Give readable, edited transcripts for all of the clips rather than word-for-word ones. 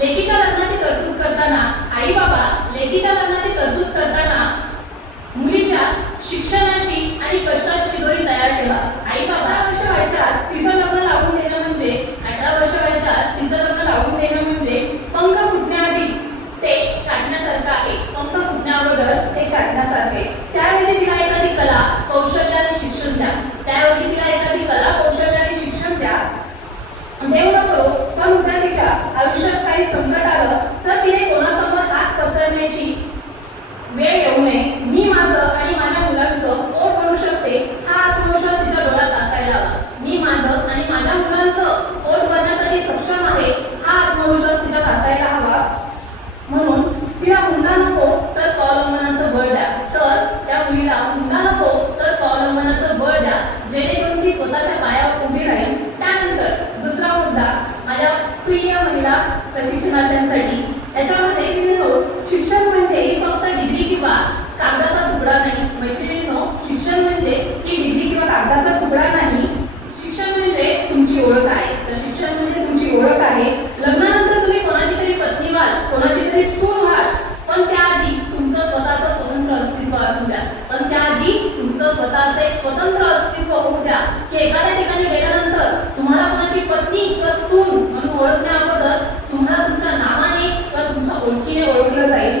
लेकीच्या लग्नाची तरतूद करताना, आई बाबा लेकीच्या लग्नाची तरतूद करताना मुलीच्या शिक्षणाची आणि कष्टाची शिदोरी तयार ठेवा. आई बाबा 18 वर्ष व्हायच्या तिचं लग्न लावून देणं म्हणजे 18 वर्ष व्हायच्या तिचं लग्न लावून देणं म्हणजे पंख फुटण्याआधी ते छाटण्यासारखं आहे. पंख फुटण्याअगोदर ते छाटण्यासारखे. त्यावेळी तिला एखादी कला कौशल्याने शिक्षण द्या. त्यावेळी तिला एखादी कला कौशल्याने शिक्षण द्या. देव न करो पण उद्या तिच्या आयुष्यात काही संकट आलं तर तिने कोणासमोर हात पसरण्याची वेळ येऊ नये. मी माझं आणि माझ्या मुलांचं पोट भरू शकते हा आत्मविश्वास तिच्या डोळ्यात असायला हवा. मी माझं आणि माझ्या मुलांचं पोट भरण्यासाठी सक्षम आहे हा आत्मविश्वास तिच्यात असायला हवा. म्हणून तिला हुंडा नको तर स्वावलंबनाचं बळ द्या. तर त्या मुलीला हुंडा नको तर स्वावलंबनाचं बळ द्या, जेणेकरून ती स्वतःच्या पायावर उभी राहील. त्यानंतर दुसरा मुद्दा माझ्या प्रिय महिला प्रशिक्षणार्थ्यांसाठी, याच्यामध्ये शिक्षण म्हणजे फक्त डिग्री किंवा कागदाचा तुकडा नाही. मैत्रिणींनो, शिक्षण म्हणजे ही डिग्री किंवा कागदाचा तुकडा नाही. शिक्षण म्हणजे तुमची ओळख आहे. तर शिक्षण म्हणजे तुमची ओळख आहे. लग्नानंतर तुम्ही कोणाची तरी पत्नी व्हाल, कोणाची तरी सून व्हाल, पण त्याआधी तुमचं स्वतःचं स्वतंत्र अस्तित्व असू द्या. पण त्याआधी तुमचं स्वतःचं एक स्वतंत्र अस्तित्व होऊ द्या, की एखाद्या ठिकाणी गेल्यानंतर तुम्हाला कोणाची पत्नी किंवा सून म्हणून ओळखण्याअगोदर तुम्हाला तुमच्या नावाने किंवा तुमच्या ओळखीने ओळखलं जाईल.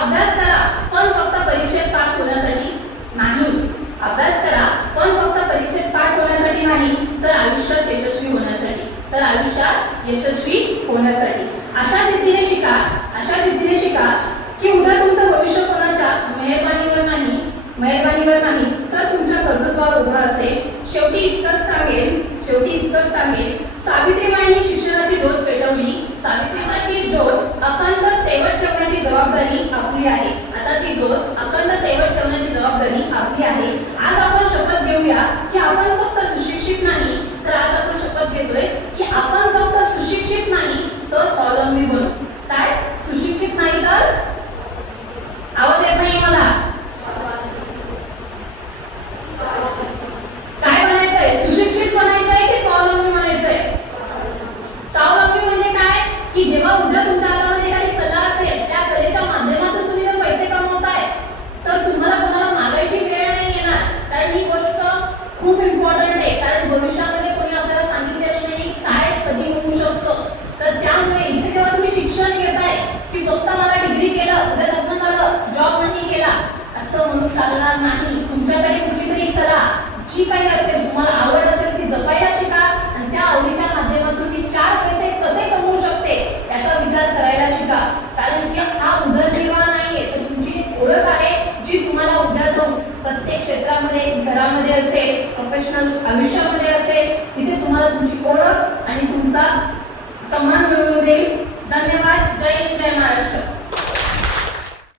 अभ्यास करा पण फक्त परीक्षेत पास होण्यासाठी नाही. अभ्यास करा पण फक्त परीक्षेत पास होण्यासाठी नाही, तर आयुष्यात यशस्वी होण्यासाठी. तर आयुष्यात यशस्वी होण्यासाठी अशा रीतीने शिका, अशा रीतीने शिका की उद्या तुमचं भविष्य कोणाच्या मेहरबानीवर नाही तर तुमच्या कर्तृत्वावर उभं असेल. शेवटी इतकंच सांगेन, सावित्रीबाईंनी शिक्षणाची ज्योत पेटवली. सावित्रीबाईंची ज्योत अखंड तेवत ठेवण्याची जबाबदारी आपली आहे. आता ती ज्योत अखंड तेवत ठेवण्याची जबाबदारी आपली आहे. आज आपण शपथ घेऊया की आपण फक्त सुशिक्षित नाही, तर आज आपण शपथ घेतोय की आपण फक्त सुशिक्षित नाही तर स्वावलंबी बनू. काय सुशिक्षित नाही तर आवाज येत नाही मला. काय बनायचंय? सुशिक्षित बनायचंय की स्वावलंबी बनायचंय? स्वावलंबी म्हणजे काय की जेव्हा उद्या तुमच्या हातामध्ये एखादी कला असेल, त्या कलेच्या माध्यमातून तुम्ही जर पैसे कमवताय तर तुम्हाला कोणाला मागायची वेळ नाही येणार. कारण ही गोष्ट खूप इम्पॉर्टंट आहे. कारण भविष्यामध्ये कोणी आपल्याला सांगितलेलं नाही काय कधी होऊ शकतं. तर त्यामुळे इथे जेव्हा तुम्ही शिक्षण घेताय की फक्त मला डिग्री केलं उद्या लग्न झालं जॉब नाही केला असं म्हणून चालणार नाही. तुमच्याकडे कुठली तरी कला जी काही असेल, तुम्हाला आवड असेल ती जपायला शिका आणि त्या आवडीच्या माध्यमातून ती 4 पैसे कसे कमवू शकते याचा विचार करायला शिका. कारण हा उदरनिर्वाह नाहीये, तर तुमची ओळख आहे जी तुम्हाला उद्या जाऊन प्रत्येक क्षेत्रामध्ये, घरामध्ये असेल, प्रोफेशनल आयुष्यामध्ये असेल, तिथे तुम्हाला तुमची ओळख आणि तुमचा सन्मान मिळवून देईल. धन्यवाद. जय हिंद.